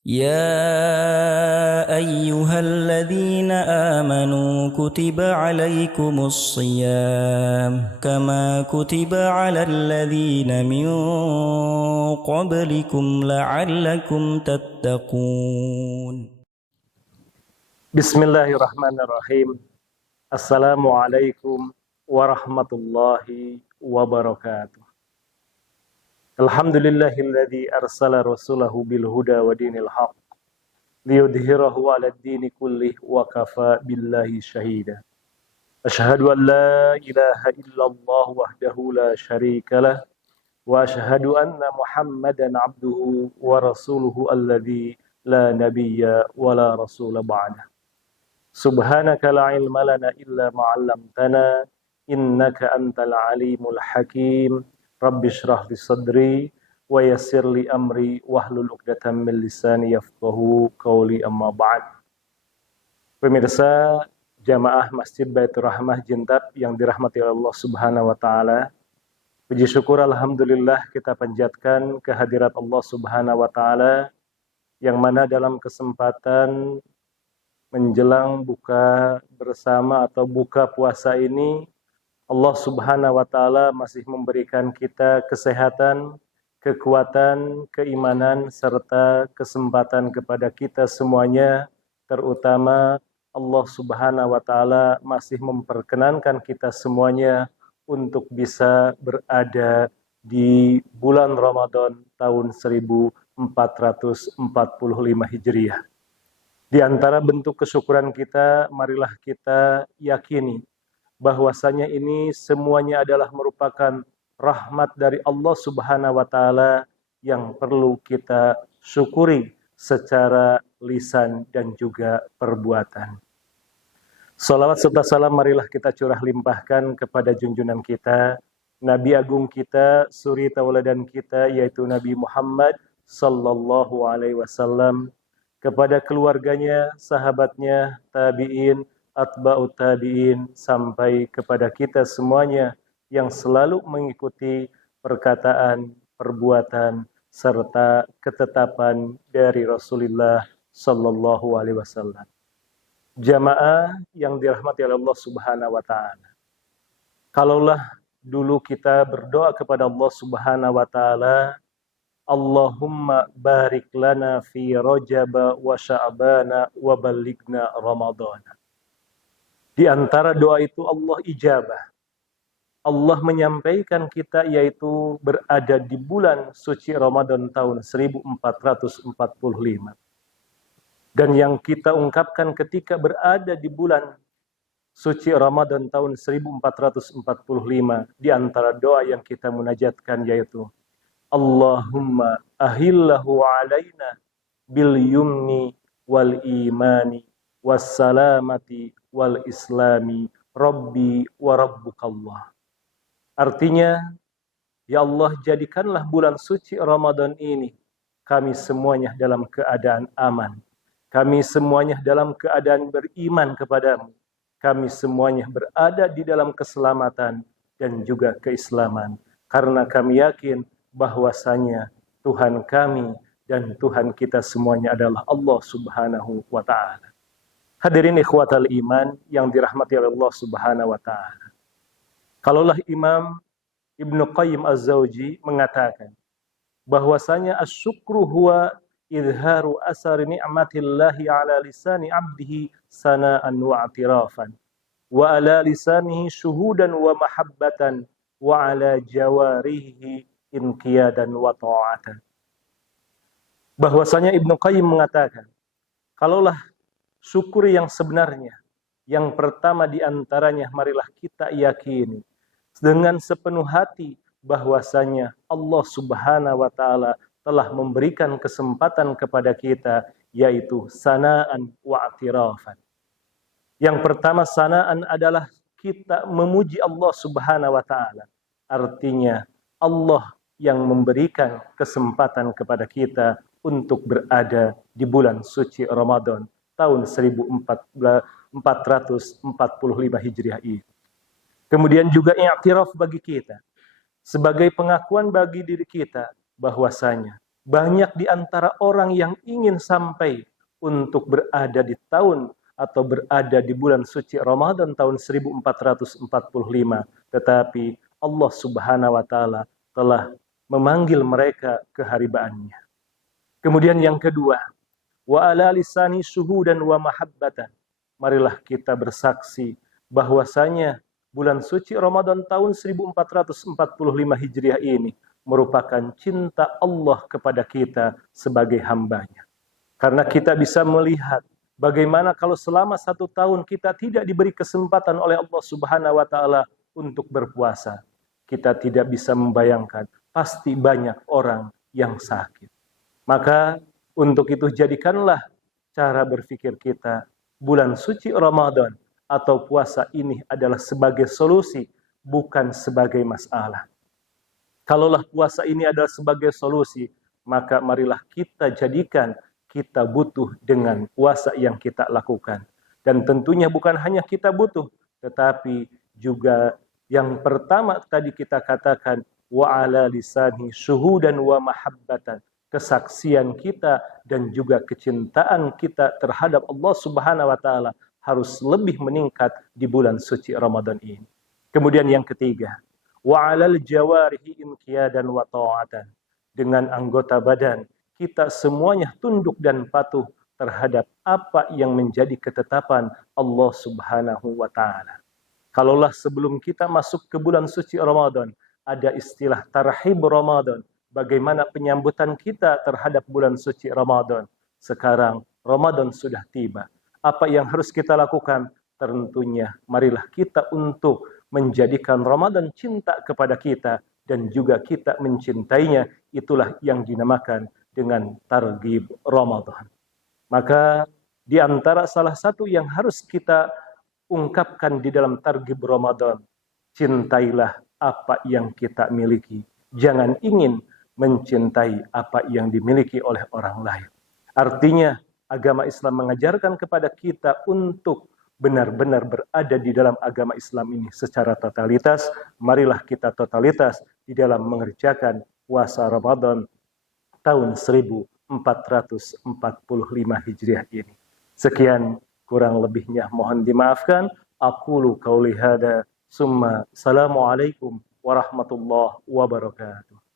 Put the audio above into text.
يا أيها الذين آمنوا كتب عليكم الصيام كما كتب على الذين من قبلكم لعلكم تتقون. Bismillahirrahmanirrahim. Assalamualaikum warahmatullahi wabarakatuh. Alhamdulillahilladzi arsala rasulahu bil huda wa dinil haq liyudhhirahu 'alad dini kullih wa kafa billahi shahida. Asyhadu an la ilaha illallah wahdahu la syarikalah wa asyhadu anna Muhammadan 'abduhu wa rasuluhu alladzi la nabiyya wa la rasula ba'dah. Subhanaka la ilma lana illa ma 'allamtana innaka antal alimul hakim. Rabbi shrah li sadri wa yassir li amri wahlul 'uqdatam min lisani yafqahu qawli amma ba'd. Pemirsa jamaah Masjid Baitur Rahmah Jintab yang dirahmati Allah Subhanahu wa taala, puji syukur alhamdulillah kita panjatkan kehadirat Allah Subhanahu wa taala yang mana dalam kesempatan menjelang buka bersama atau buka puasa ini Allah Subhanahu wa taala masih memberikan kita kesehatan, kekuatan, keimanan serta kesempatan kepada kita semuanya, terutama Allah Subhanahu wa taala masih memperkenankan kita semuanya untuk bisa berada di bulan Ramadan tahun 1445 Hijriah. Di antara bentuk kesyukuran kita, marilah kita yakini bahwasanya ini semuanya adalah merupakan rahmat dari Allah Subhanahu wa taala yang perlu kita syukuri secara lisan dan juga perbuatan. Salawat serta salam marilah kita curah limpahkan kepada junjungan kita, Nabi agung kita, suri tauladan kita, yaitu Nabi Muhammad sallallahu alaihi wasallam, kepada keluarganya, sahabatnya, tabi'in, atba'ut tabi'in, sampai kepada kita semuanya yang selalu mengikuti perkataan, perbuatan, serta ketetapan dari Rasulullah sallallahu alaihi wasallam. Jamaah yang dirahmati oleh Allah Subhanahu wa taala. Kalaulah dulu kita berdoa kepada Allah Subhanahu wa taala, Allahumma barik lana fi Rajab wa Sya'bana wa ballighna Ramadan. Di antara doa itu Allah ijabah. Allah menyampaikan kita yaitu berada di bulan suci Ramadan tahun 1445. Dan yang kita ungkapkan ketika berada di bulan suci Ramadan tahun 1445, di antara doa yang kita munajatkan yaitu Allahumma ahillahu alaina bil yumni wal imani was salamati wal islami rabbi wa rabbukallah. Artinya, ya Allah, jadikanlah bulan suci Ramadan ini kami semuanya dalam keadaan aman, kami semuanya dalam keadaan beriman kepadamu, kami semuanya berada di dalam keselamatan dan juga keislaman, karena kami yakin bahwasanya Tuhan kami dan Tuhan kita semuanya adalah Allah Subhanahu wa taala. Hadirin ikhwatal iman yang dirahmati oleh Allah Subhanahu wa taala. Kalaulah Imam Ibnu Qayyim Az-Zawji mengatakan bahwasanya asyukru huwa izharu asari ni'matillahi ala lisani 'abdihi sana'an wa i'tirafan wa ala lisanihi syuhudan wa mahabbatan wa ala jawarihi inqiyadan wa ta'atan. Bahwasanya Ibnu Qayyim mengatakan, kalaulah syukur yang sebenarnya, yang pertama di antaranya marilah kita yakini dengan sepenuh hati bahwasanya Allah Subhanahu wa taala telah memberikan kesempatan kepada kita, yaitu sanaan wa atirafan. Yang pertama sanaan adalah kita memuji Allah Subhanahu wa taala. Artinya Allah yang memberikan kesempatan kepada kita untuk berada di bulan suci Ramadan tahun 1445 Hijriah ini. Kemudian juga i'tiraf bagi kita, sebagai pengakuan bagi diri kita bahwasanya Banyak di antara orang yang ingin sampai untuk berada di tahun atau berada di bulan suci Ramadan tahun 1445. Tetapi Allah Subhanahu wa Ta'ala telah memanggil mereka ke haribaannya. Kemudian yang kedua, wa ala lisani syuhudan wa mahabbatan. Marilah kita bersaksi bahwasanya bulan suci Ramadan tahun 1445 Hijriah ini merupakan cinta Allah kepada kita sebagai hambanya. Karena kita bisa melihat bagaimana kalau selama 1 tahun kita tidak diberi kesempatan oleh Allah Subhanahu wa Ta'ala untuk berpuasa. Kita tidak bisa membayangkan, pasti banyak orang yang sakit. Maka untuk itu jadikanlah cara berpikir kita, bulan suci Ramadan atau puasa ini adalah sebagai solusi, bukan sebagai masalah. Kalaulah puasa ini adalah sebagai solusi, maka marilah kita jadikan kita butuh dengan puasa yang kita lakukan. Dan tentunya bukan hanya kita butuh, tetapi juga yang pertama tadi kita katakan, wa ala lisani syuhudan wa mahabbatan. Kesaksian kita dan juga kecintaan kita terhadap Allah Subhanahu wa Ta'ala harus lebih meningkat di bulan suci Ramadan ini. Kemudian yang ketiga, wa 'alal jawarihi inqiyadan wa ta'atan. Dengan anggota badan kita semuanya tunduk dan patuh terhadap apa yang menjadi ketetapan Allah Subhanahu wa Ta'ala. Kalaulah sebelum kita masuk ke bulan suci Ramadan ada istilah tarhib Ramadan, bagaimana penyambutan kita terhadap bulan suci Ramadan. Sekarang Ramadan sudah tiba. Apa yang harus kita lakukan? Tentunya marilah kita untuk menjadikan Ramadan cinta kepada kita dan juga kita mencintainya. Itulah yang dinamakan dengan targhib Ramadan. Maka di antara salah satu yang harus kita ungkapkan di dalam targhib Ramadan, cintailah apa yang kita miliki. Jangan ingin mencintai apa yang dimiliki oleh orang lain. Artinya agama Islam mengajarkan kepada kita untuk benar-benar berada di dalam agama Islam ini secara totalitas. Marilah kita totalitas di dalam mengerjakan puasa Ramadan tahun 1445 Hijriah ini. Sekian, kurang lebihnya mohon dimaafkan. Aqulu qauli hada summa assalamualaikum warahmatullahi wabarakatuh.